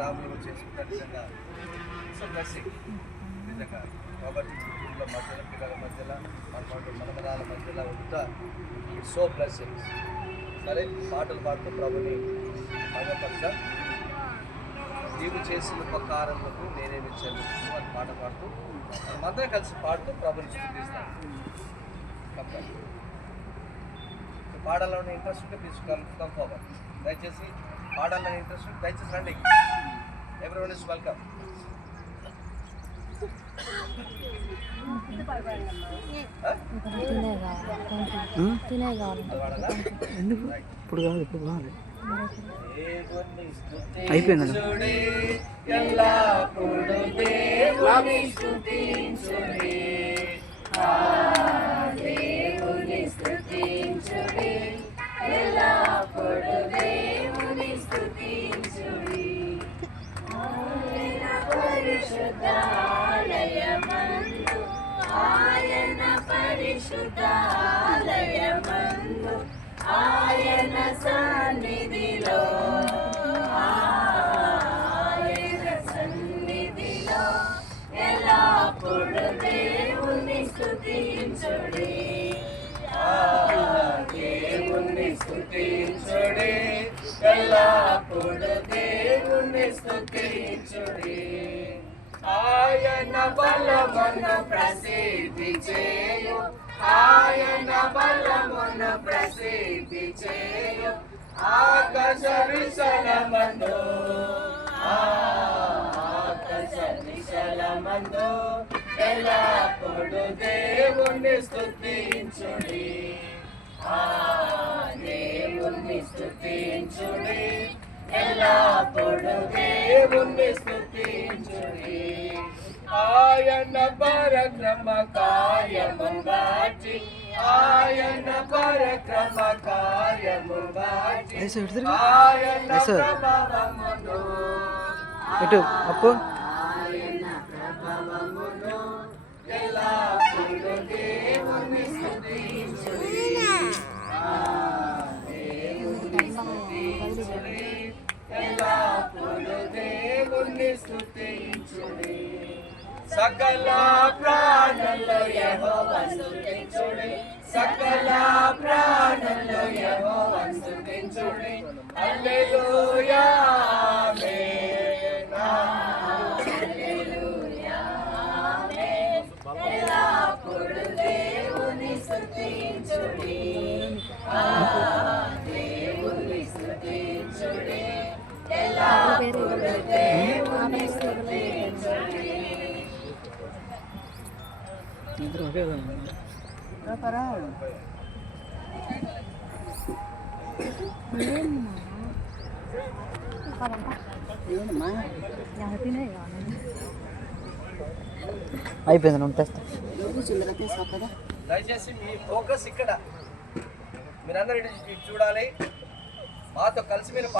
గ్రామంలో చేసుకుంటే నిజంగా నిజంగా కాబట్టి కుటుంబ మధ్యలో పిల్లల మధ్యలో మనమరాల మధ్యలో ఉంటా ఇట్స్ సో బ్లెస్సింగ్స్. సరే పాటలు పాడుతూ ప్రభుని మగపరచా. నీవు చేసిన ఉపకారములకు నేనేమి చెల్లించు అని పాట పాడుతూ మనమందరం కలిసి పాడుతూ ప్రభుని స్తుతిస్తాం. పాడాలని ఇంట్రెస్ట్ ఉంటే తీసుకెళ్తాం పోవాలి. దయచేసి పాడాలని ఇంట్రెస్ట్ ఉంటే దయచేసి రండి. Everyone is welcome. ఎందుకు ఇప్పుడు కాదు, ఇప్పుడు కాదు, అయిపోయింది. ఆయన పరిశుద్ధాలయమందు ఆయన సన్నిధిలో ఎల్లప్పుడు దేవుని స్తుతించుడి. దేవుని స్తుతించుడి, ఎల్లప్పుడు దేవుని స్తుతించుడి. ఆయన బలమును ప్రసిద్ధి చేయు, ఆయన బలమును ప్రసిద్ధి చేయు. ఆకాశ విశాలమందు, ఆకాశ విశాలమందు ఎల్లప్పుడు దేవుని స్తుతించుడి. దేవుని స్తుతించుడి, ఎల్లప్పుడు దేవుని స్తుతించుడి. ఆయన పరక్రమ కార్యము బాచి, ఆయన పరక్రమ కార్యము బాచి, ఆయన ప్రభావమును, ఇటు అప్పు ఆయన ప్రభావమును ఎల్లప్పుడు దేవుని స్తుతించుడి. దేవుని స్తుతించుడి, ఎల్లప్పుడు దేవుని స్తుతించుడి. సకల ప్రాణుల్లో యెహోవాను స్తుతించుడి, సకల ప్రాణుల్లో యెహోవాను స్తుతించుడి. హల్లెలూయా ఆమేన్, హల్లెలూయా ఆమేన్. ఎల్లప్పుడు దేవుని స్తుతించుడి, దేవుని స్తుతించుడి, ఎల్లప్పుడు దేవుని స్తుతించుడి. అయిపోయింది, నేను తెస్తా. దయచేసి మీ ఫోకస్ ఇక్కడ, మీరందరూ ఇటు చూడాలి. మాతో కలిసి మీరు